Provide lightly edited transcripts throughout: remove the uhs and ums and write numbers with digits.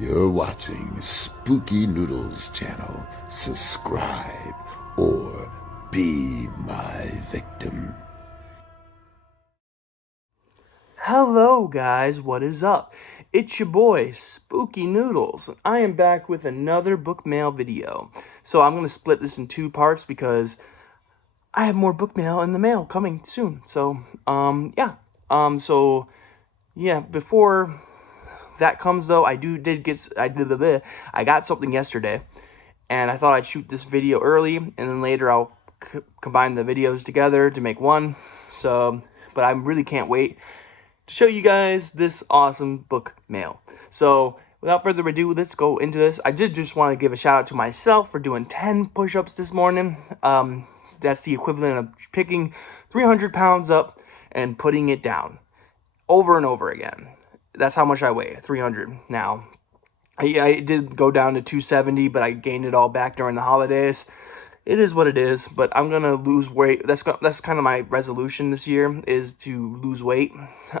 You're watching Spooky Noodles channel. Subscribe or be my victim. Hello guys, what is up? It's your boy, Spooky Noodles. I am back with another book mail video. So I'm going to split this in two parts because I have more book mail in the mail coming soon. So, before that comes though, I got something yesterday, and I thought I'd shoot this video early, and then later I'll combine the videos together to make one. So, but I really can't wait to show you guys this awesome book mail. So, without further ado, let's go into this. I did just want to give a shout out to myself for doing 10 push-ups this morning. That's the equivalent of picking 300 pounds up and putting it down over and over again. That's how much I weigh, 300 now. I did go down to 270, but I gained it all back during the holidays. It is what it is, but I'm gonna lose weight. That's kind of my resolution this year, is to lose weight.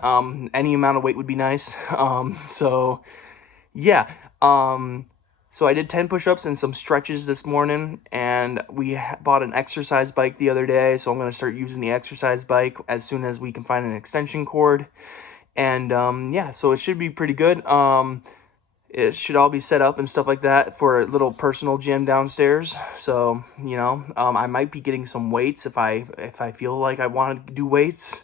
Any amount of weight would be nice. So I did 10 push-ups and some stretches this morning, and we bought an exercise bike the other day, so I'm gonna start using the exercise bike as soon as we can find an extension cord. And so it should be pretty good. It should all be set up and stuff like that for a little personal gym downstairs. So, I might be getting some weights if I feel like I want to do weights.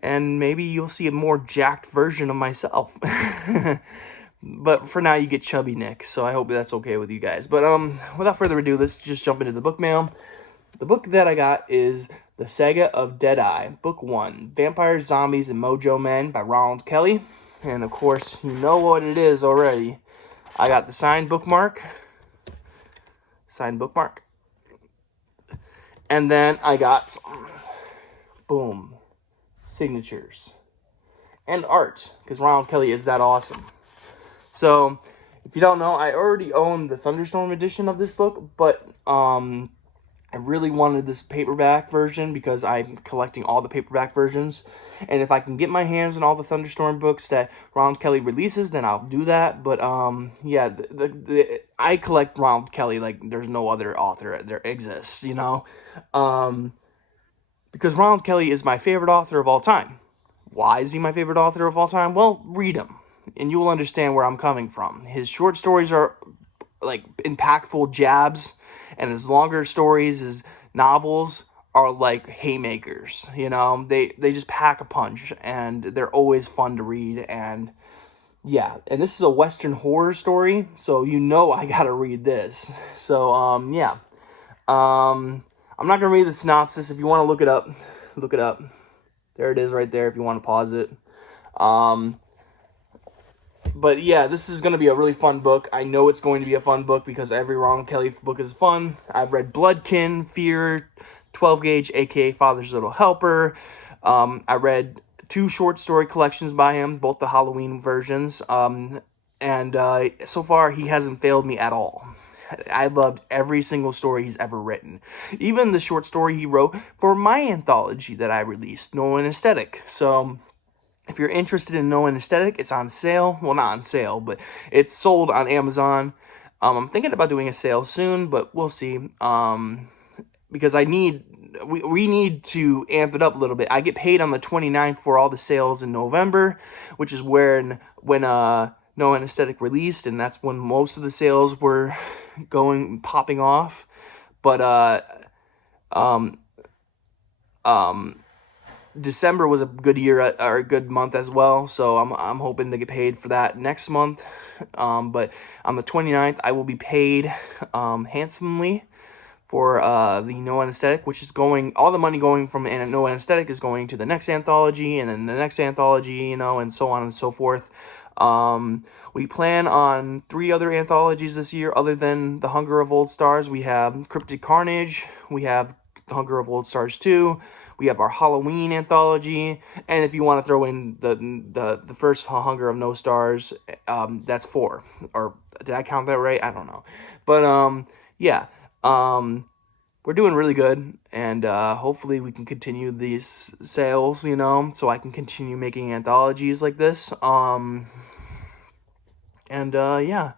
And maybe you'll see a more jacked version of myself. But for now, you get chubby Nick. So I hope that's okay with you guys. But without further ado, let's just jump into the book mail. The book that I got is The Saga of Deadeye, Book 1, Vampires, Zombies, and Mojo Men by Ronald Kelly. And of course, you know what it is already. I got the signed bookmark. And then I got some, signatures. And art, because Ronald Kelly is that awesome. So, if you don't know, I already own the Thunderstorm edition of this book, but I really wanted this paperback version because I'm collecting all the paperback versions. And if I can get my hands on all the Thunderstorm books that Ronald Kelly releases, then I'll do that. But, I collect Ronald Kelly like there's no other author there exists, because Ronald Kelly is my favorite author of all time. Why is he my favorite author of all time? Well, read him, and you will understand where I'm coming from. His short stories are, like, impactful jabs, and his longer stories, his novels, are like haymakers. They just pack a punch, and they're always fun to read. And and this is a Western horror story, so I gotta read this. So I'm not gonna read the synopsis. If you want to look it up, there it is right there if you want to pause it. But yeah, this is going to be a really fun book. I know it's going to be a fun book because every Ronald Kelly book is fun. I've read Bloodkin, Fear, 12 Gauge, aka Father's Little Helper. I read 2 short story collections by him, both the Halloween versions. And so far, he hasn't failed me at all. I loved every single story he's ever written. Even the short story he wrote for my anthology that I released, No Anesthetic. So if you're interested in No Anesthetic, it's on sale. Well, not on sale, but it's sold on Amazon. I'm thinking about doing a sale soon, but we'll see. Because we need to amp it up a little bit. I get paid on the 29th for all the sales in November, which is when No Anesthetic released, and that's when most of the sales were popping off. But December was a good year or a good month as well, so I'm hoping to get paid for that next month. But on the 29th, I will be paid handsomely for the No Anesthetic, which is all the money going from No Anesthetic is going to the next anthology, and then the next anthology, and so on and so forth. We plan on 3 other anthologies this year other than The Hunger of Old Stars. We have Cryptic Carnage, we have The Hunger of Old Stars 2, we have our Halloween anthology, and if you want to throw in the first Hunger of No Stars, that's 4. Or did I count that right? I don't know. But we're doing really good, and hopefully we can continue these sales, so I can continue making anthologies like this. And And yeah,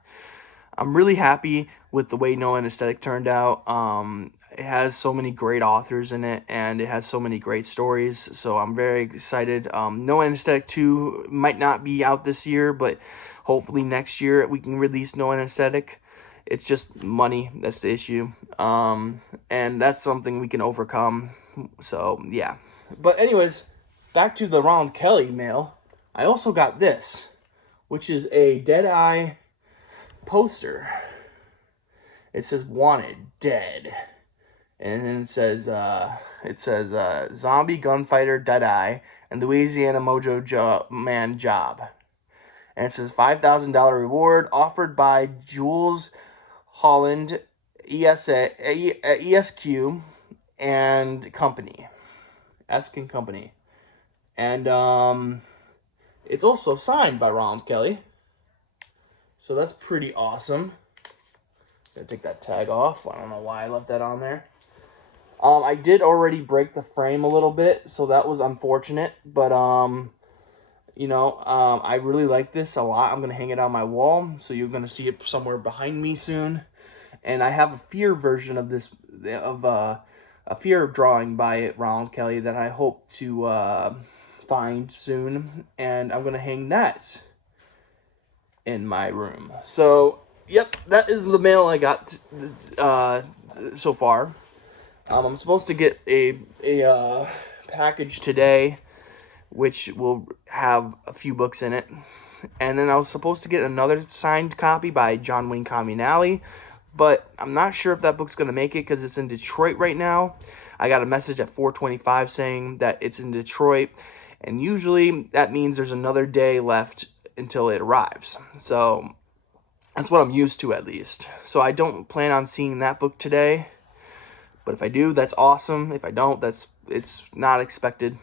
I'm really happy with the way No Anesthetic turned out. It has so many great authors in it, and it has so many great stories, so I'm very excited. No Anesthetic 2 might not be out this year, but hopefully next year we can release No Anesthetic. It's just money, that's the issue. And that's something we can overcome, so yeah. But anyways, back to the Ronald Kelly mail. I also got this, which is a Deadeye poster. It says "Wanted, Dead," and then it says "Zombie Gunfighter Deadeye and Louisiana Man Job," and it says $5,000 reward offered by Jules Holland, ESQ, and Company, Esk and Company, and it's also signed by Ronald Kelly. So that's pretty awesome. Gotta take that tag off. I don't know why I left that on there. I did already break the frame a little bit, so that was unfortunate. But I really like this a lot. I'm gonna hang it on my wall, so you're gonna see it somewhere behind me soon. And I have a fear version of this, a fear drawing by Ronald Kelly that I hope to find soon, and I'm gonna hang that in my room. So, yep, that is the mail I got so far. I'm supposed to get a package today, which will have a few books in it. And then I was supposed to get another signed copy by John Wayne Camionale, but I'm not sure if that book's going to make it because it's in Detroit right now. I got a message at 4:25 saying that it's in Detroit, and usually that means there's another day left until it arrives. So that's what I'm used to, at least. So I don't plan on seeing that book today, but if I do, that's awesome. If I don't, it's not expected,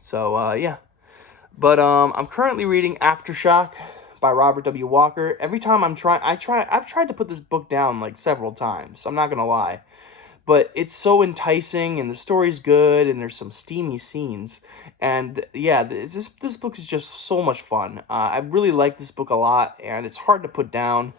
So yeah. But I'm currently reading Aftershock by Robert W. Walker. Every time I've tried to put this book down like several times. I'm not gonna lie. But it's so enticing, and the story's good, and there's some steamy scenes. And yeah, this book is just so much fun. I really like this book a lot, and it's hard to put down.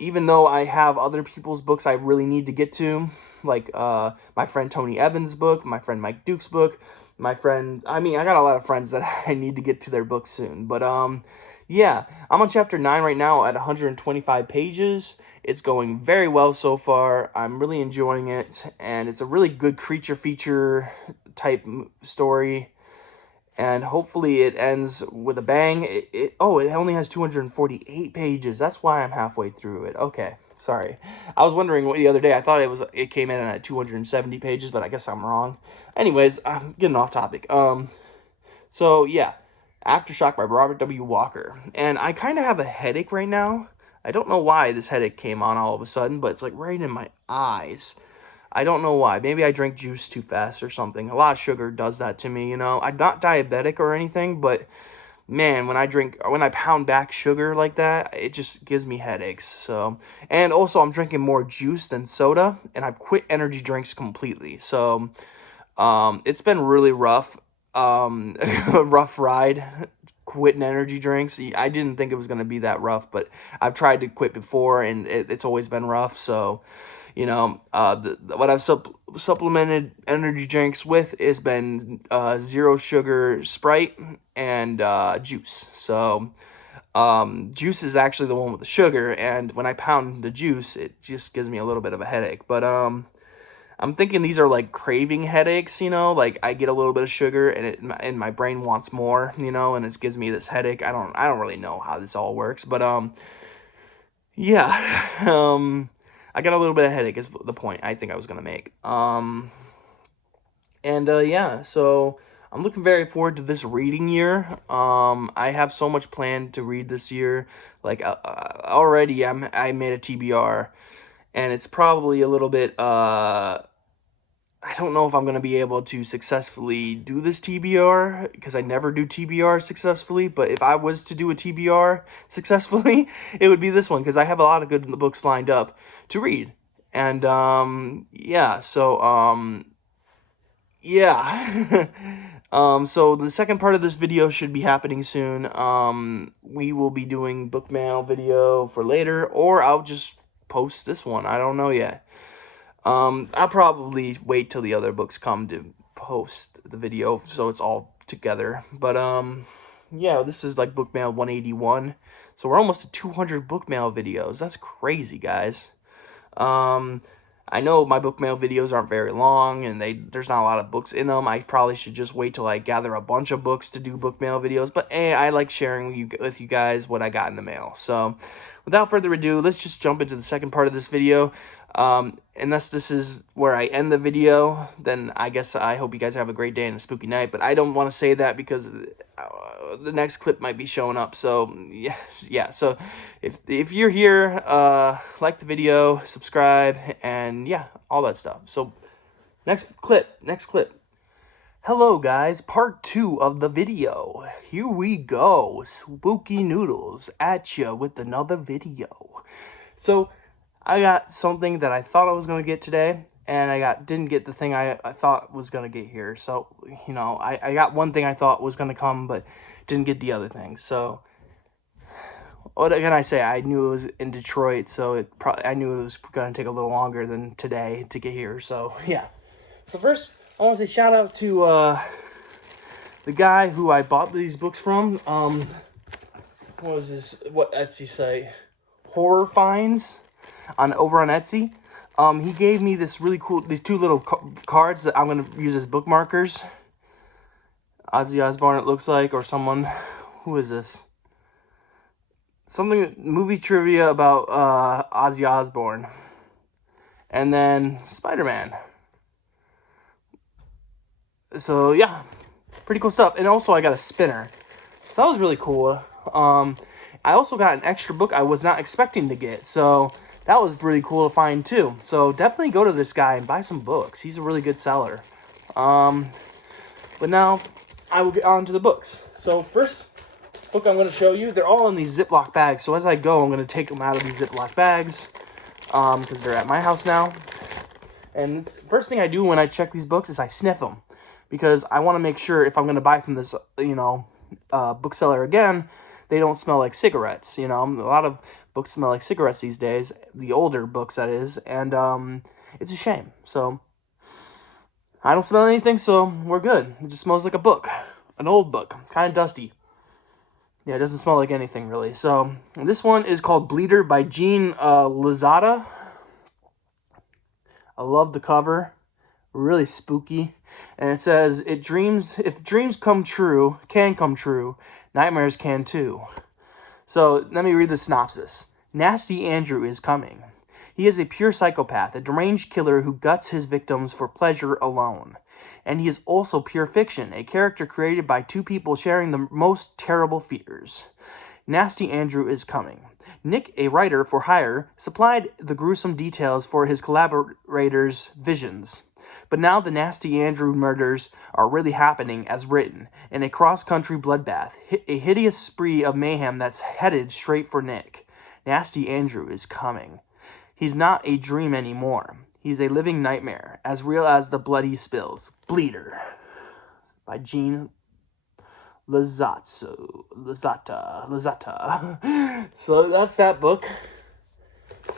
Even though I have other people's books I really need to get to, like my friend Tony Evans' book, my friend Mike Duke's book, I got a lot of friends that I need to get to their books soon. But yeah, I'm on chapter 9 right now at 125 pages. It's going very well so far. I'm really enjoying it, and it's a really good creature feature type story. And hopefully it ends with a bang. It only has 248 pages. That's why I'm halfway through it. Okay, sorry. I was wondering what the other day. I thought it came in at 270 pages, but I guess I'm wrong. Anyways, I'm getting off topic. So yeah, Aftershock by Robert W. Walker. And I kind of have a headache right now. I don't know why this headache came on all of a sudden, but it's like right in my eyes. I don't know why. Maybe I drank juice too fast or something. A lot of sugar does that to me, I'm not diabetic or anything, but man, when I pound back sugar like that, it just gives me headaches. So, and also I'm drinking more juice than soda, and I've quit energy drinks completely. So, it's been really rough. A rough ride quitting energy drinks. I didn't think it was going to be that rough, but I've tried to quit before, and it's always been rough. So, what I've supplemented energy drinks with has been zero sugar Sprite and juice. So juice is actually the one with the sugar, and when I pound the juice, it just gives me a little bit of a headache. But I'm thinking these are like craving headaches, like I get a little bit of sugar and my brain wants more, and it gives me this headache. I don't really know how this all works, but yeah. I got a little bit of headache is the point I think I was going to make. Yeah, so I'm looking very forward to this reading year. I have so much planned to read this year. Like, already I made a TBR, and it's probably a little bit, I don't know if I'm going to be able to successfully do this TBR, because I never do TBR successfully, but if I was to do a TBR successfully, it would be this one, because I have a lot of good books lined up to read. And, yeah, so, yeah, So the second part of this video should be happening soon. We will be doing book mail video for later, or I'll just post this one. I don't know yet. I'll probably wait till the other books come to post the video, so it's all together. But, yeah, this is like book mail 181. So we're almost at 200 book mail videos. That's crazy, guys. I know my book mail videos aren't very long, and there's not a lot of books in them. I probably should just wait till I gather a bunch of books to do book mail videos. But, hey, I like sharing with you guys what I got in the mail. So, without further ado, let's just jump into the second part of this video. Unless this is where I end the video, then I guess I hope you guys have a great day and a spooky night. But I don't want to say that because the next clip might be showing up. So yeah. So if you're here, like the video, subscribe, and yeah, all that stuff. So next clip. Hello guys, part 2 of the video. Here we go. Spooky Noodles at ya with another video. So I got something that I thought I was going to get today, and I didn't get the thing I thought was going to get here. So, you know, I got one thing I thought was going to come, but didn't get the other thing. So, what can I say? I knew it was in Detroit, so I knew it was going to take a little longer than today to get here. So, yeah. So first, I want to say shout out to the guy who I bought these books from. What was this? What Etsy site? Horror Finds. Over on Etsy. He gave me these two little cards that I'm going to use as bookmarkers. Ozzy Osbourne, it looks like, or someone. Who is this? Something, movie trivia about Ozzy Osbourne. And then Spider-Man. So, yeah. Pretty cool stuff. And also, I got a spinner. So, that was really cool. I also got an extra book I was not expecting to get. So, that was really cool to find too. So definitely go to this guy and buy some books. He's a really good seller. But now I will get on to the books. So first book I'm going to show you, they're all in these Ziploc bags. So as I go, I'm going to take them out of these Ziploc bags because they're at my house now. And the first thing I do when I check these books is I sniff them because I want to make sure if I'm going to buy from this, bookseller again, they don't smell like cigarettes. You know, a lot of books smell like cigarettes these days, the older books, that is, and it's a shame. So, I don't smell anything, so we're good. It just smells like a book, an old book, kind of dusty. Yeah, it doesn't smell like anything, really. So, this one is called Bleeder by Jean Lazada. I love the cover, really spooky, and it says, if dreams can come true, nightmares can too. So, let me read the synopsis. Nasty Andrew is coming. He is a pure psychopath, a deranged killer who guts his victims for pleasure alone. And he is also pure fiction, a character created by two people sharing the most terrible fears. Nasty Andrew is coming. Nick, a writer for hire, supplied the gruesome details for his collaborators' visions. But now the Nasty Andrew murders are really happening as written, in a cross-country bloodbath, a hideous spree of mayhem that's headed straight for Nick. Nasty Andrew is coming. He's not a dream anymore. He's a living nightmare, as real as the blood he spills. Bleeder by Jean Lazata. So that's that book.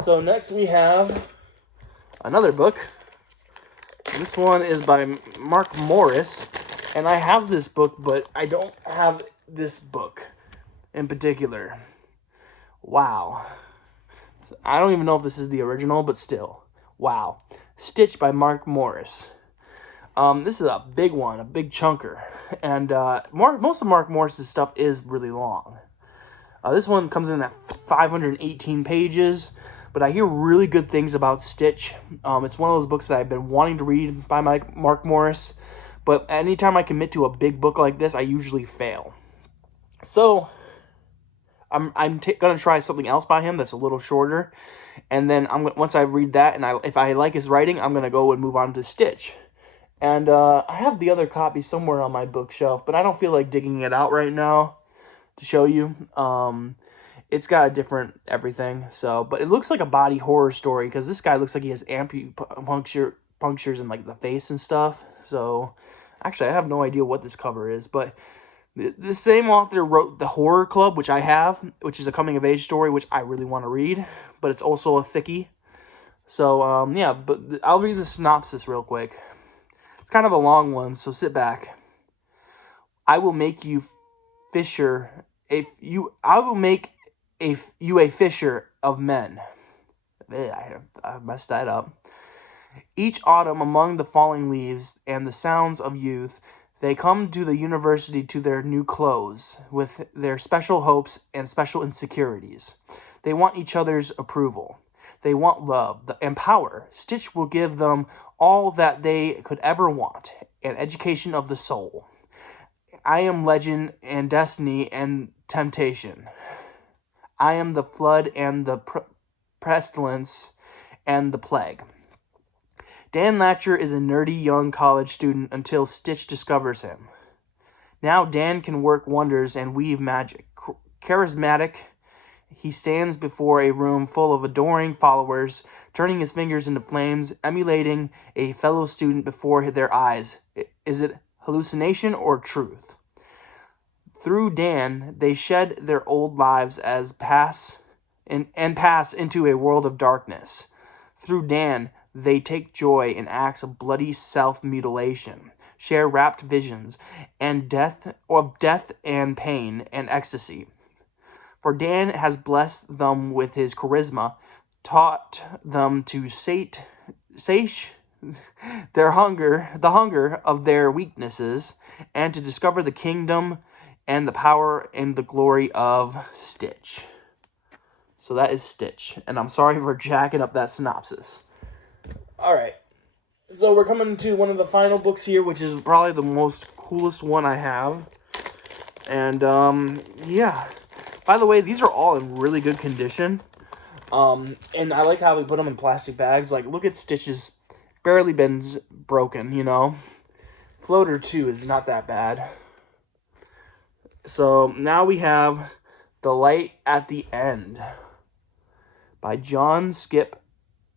So next we have another book. This one is by Mark Morris, and I have this book, but I don't have this book in particular. Wow. I don't even know if this is the original, but still. Wow. Stitch by Mark Morris. This is a big one, a big chunker. And most of Mark Morris's stuff is really long. This one comes in at 518 pages. But I hear really good things about Stitch. It's one of those books that I've been wanting to read by Mark Morris. But anytime I commit to a big book like this, I usually fail. So, I'm going to try something else by him that's a little shorter. And then once I read that, and if I like his writing, I'm going to go and move on to Stitch. And I have the other copy somewhere on my bookshelf, but I don't feel like digging it out right now to show you. It's got a different everything, but it looks like a body horror story, because this guy looks like he has punctures in, like, the face and stuff, so Actually, I have no idea what this cover is, but the same author wrote The Horror Club, which I have, which is a coming-of-age story, which I really want to read, but it's also a thickie. So, yeah, but I'll read the synopsis real quick. It's kind of a long one, so sit back. I will make you fisher, I will make you a fisher of men. I messed that up. Each autumn, among the falling leaves and the sounds of youth, they come to the university to their new clothes, with their special hopes and special insecurities. They want each other's approval. They want love and power. Stitch will give them all that they could ever want, an education of the soul. I am legend and destiny and temptation. I am the flood and the pestilence and the plague. Dan Latcher is a nerdy young college student until Stitch discovers him. Now Dan can work wonders and weave magic. Charismatic, he stands before a room full of adoring followers, turning his fingers into flames, emulating a fellow student before their eyes. Is it hallucination or truth? Through Dan, they shed their old lives and pass into a world of darkness. Through Dan, they take joy in acts of bloody self-mutilation, share rapt visions and death and pain and ecstasy. For Dan has blessed them with his charisma, taught them to sate their hunger, the hunger of their weaknesses, and to discover the kingdom and the power and the glory of Stitch. So that is Stitch, and I'm sorry for jacking up that synopsis. Alright, so we're coming to one of the final books here, which is probably the most coolest one I have. And, yeah. By the way, these are all in really good condition. And I like how we put them in plastic bags. Like, look at Stitch's barely been broken, you know. Floater 2 is not that bad. So, now we have The Light at the End by John Skip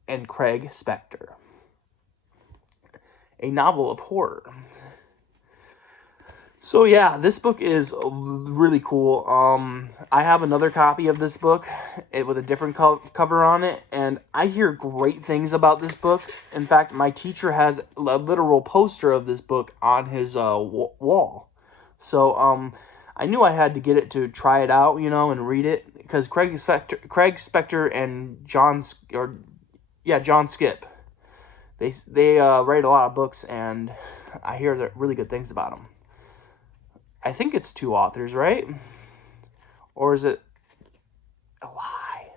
and Craig Spector. A novel of horror. So yeah, this book is really cool. I have another copy of this book with a different cover on it, and I hear great things about this book. In fact, my teacher has a literal poster of this book on his wall. So I knew I had to get it to try it out, you know, and read it, because Craig Spector and John Skip, they write a lot of books, and I hear really good things about them. I think it's 2 authors, right? Or is it a lie?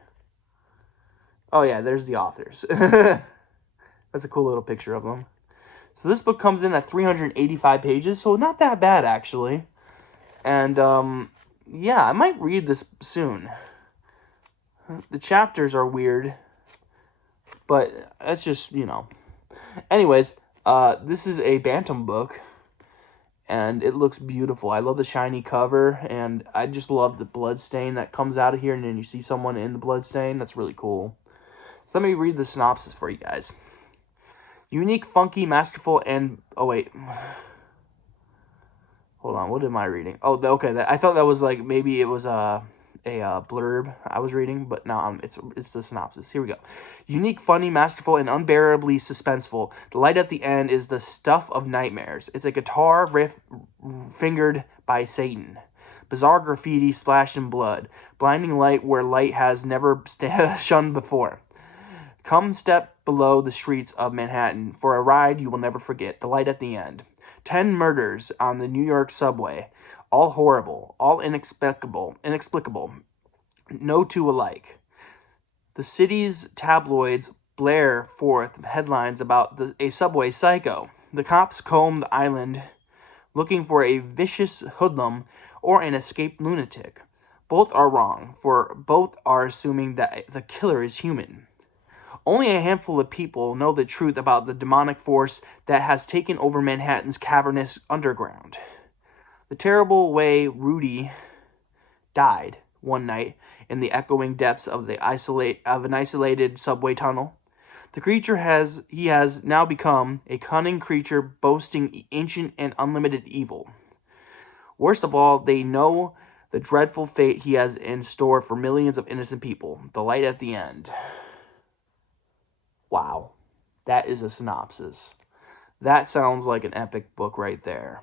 Oh yeah, there's the authors. That's a cool little picture of them. So this book comes in at 385 pages, so not that bad actually. And yeah, I might read this soon. The chapters are weird, but that's just, you know. Anyways, this is a Bantam book, and it looks beautiful. I love the shiny cover, and I just love the blood stain that comes out of here, and then you see someone in the blood stain. That's really cool. So let me read the synopsis for you guys. Unique, funky, masterful, and... Oh, wait. Hold on, what am I reading? Oh, okay, I thought that was like, maybe it was a blurb I was reading, but no, it's the synopsis. Here we go. Unique, funny, masterful, and unbearably suspenseful. The light at the end is the stuff of nightmares. It's a guitar riff fingered by Satan. Bizarre graffiti splashed in blood. Blinding light where light has never shone before. Come step below the streets of Manhattan for a ride you will never forget. The light at the end. 10 murders on the New York subway. All horrible, all inexplicable, no two alike. The city's tabloids blare forth headlines about a subway psycho. The cops comb the island looking for a vicious hoodlum or an escaped lunatic. Both are wrong, for both are assuming that the killer is human. Only a handful of people know the truth about the demonic force that has taken over Manhattan's cavernous underground. The terrible way Rudy died one night in the echoing depths of an isolated subway tunnel. The creature has now become a cunning creature boasting ancient and unlimited evil. Worst of all, they know the dreadful fate he has in store for millions of innocent people. The light at the end. Wow. That is a synopsis. That sounds like an epic book right there.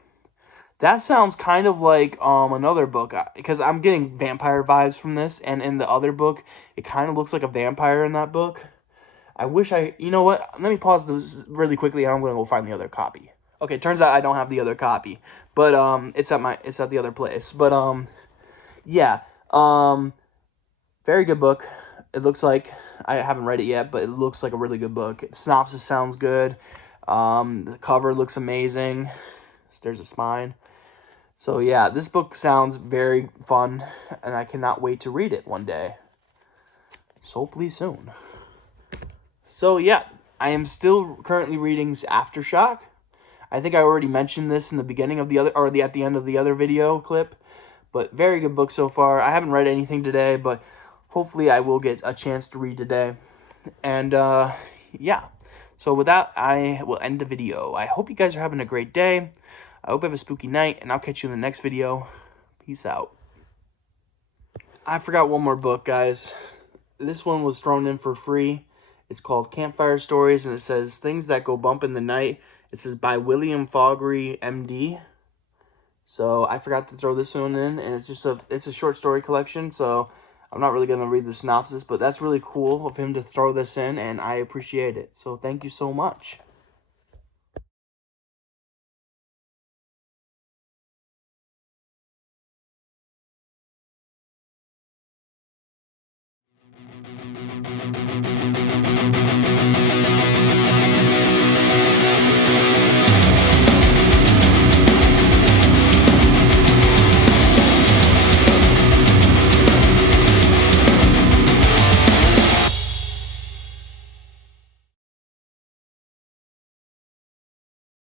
That sounds kind of like another book, because I'm getting vampire vibes from this, and in the other book, it kind of looks like a vampire in that book. I wish you know what? Let me pause this really quickly, and I'm going to go find the other copy. Okay, turns out I don't have the other copy, but it's at the other place. But yeah, very good book. It looks like, I haven't read it yet, but it looks like a really good book. The synopsis sounds good. The cover looks amazing. There's a spine. So yeah, this book sounds very fun, and I cannot wait to read it one day. So hopefully soon. So yeah, I am still currently reading Aftershock. I think I already mentioned this in the beginning of the other, or at the end of the other video clip. But very good book so far. I haven't read anything today, but hopefully I will get a chance to read today. And yeah. So with that, I will end the video. I hope you guys are having a great day. I hope you have a spooky night, and I'll catch you in the next video. Peace out. I forgot one more book, guys. This one was thrown in for free. It's called Campfire Stories, and it says Things That Go Bump in the Night. It says by William Fogry, MD. So I forgot to throw this one in, and it's a short story collection, so I'm not really going to read the synopsis, but that's really cool of him to throw this in, and I appreciate it. So thank you so much.